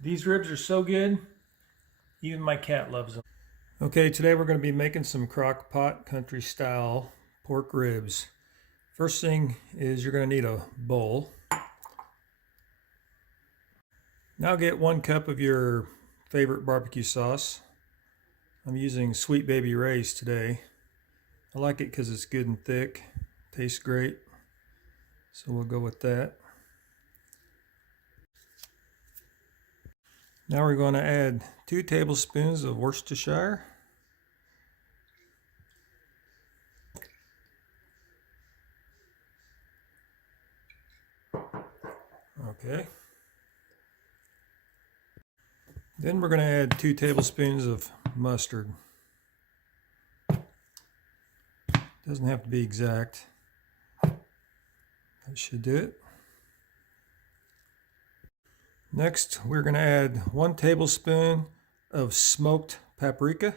These ribs are so good, even my cat loves them. Okay, today we're going to be making some crock pot country style pork ribs. First thing is you're going to need a bowl. Now get 1 cup of your favorite barbecue sauce. I'm using Sweet Baby Ray's today. I like it because it's good and thick, tastes great, so we'll go with that. Now we're going to add 2 tablespoons of Worcestershire. Okay. Then we're going to add 2 tablespoons of mustard. Doesn't have to be exact. That should do it. Next, we're going to add 1 tablespoon of smoked paprika.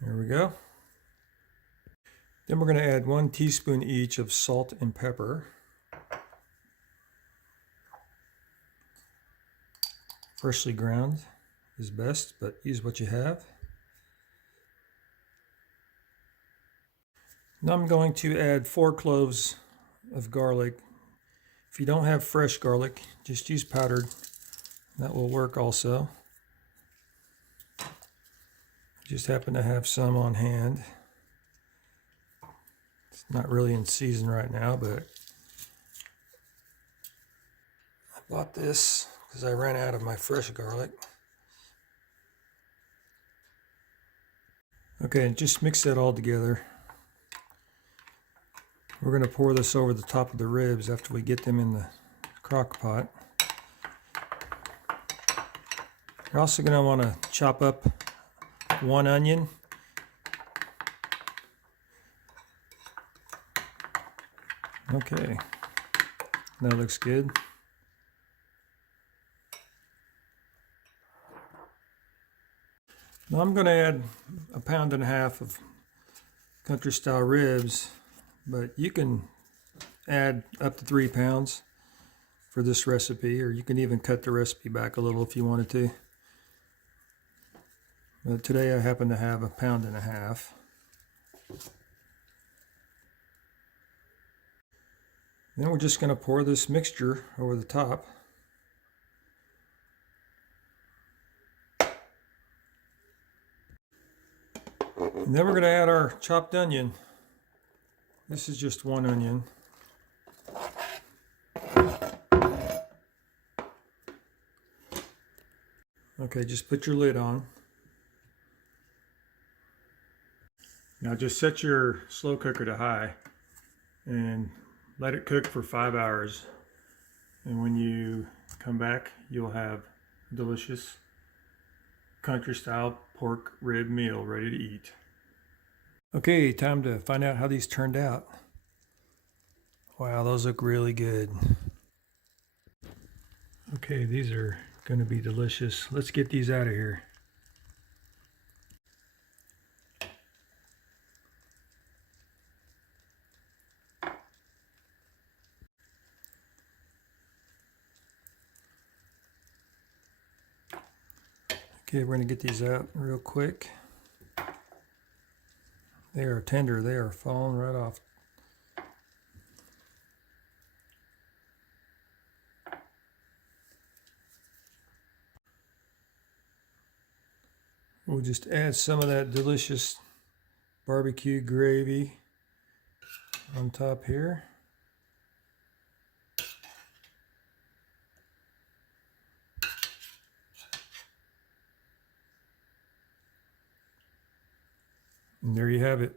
There we go. Then we're going to add 1 teaspoon each of salt and pepper. Freshly ground is best, but use what you have. Now I'm going to add 4 cloves of garlic. If you don't have fresh garlic, just use powdered. That will work also. Just happen to have some on hand. It's not really in season right now, but I bought this because I ran out of my fresh garlic. Okay, just mix that all together. We're going to pour this over the top of the ribs after we get them in the crock pot. You're also going to want to chop up 1 onion. Okay, that looks good. Now I'm going to add 1.5 pounds of country style ribs, but you can add up to 3 pounds for this recipe, or you can even cut the recipe back a little if you wanted to. But today I happen to have 1.5 pounds. Then we're just going to pour this mixture over the top. And then we're going to add our chopped onion. This is just 1 onion. Okay, just put your lid on. Now just set your slow cooker to high and let it cook for 5 hours. And when you come back, you'll have delicious country style pork rib meal ready to eat. Okay, time to find out how these turned out. Wow, those look really good. Okay, these are going to be delicious. Let's get these out of here. Okay, we're going to get these out real quick. They are tender. They are falling right off. We'll just add some of that delicious barbecue gravy on top here. And there you have it.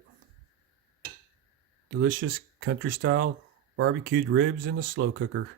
Delicious country style barbecued ribs in the slow cooker.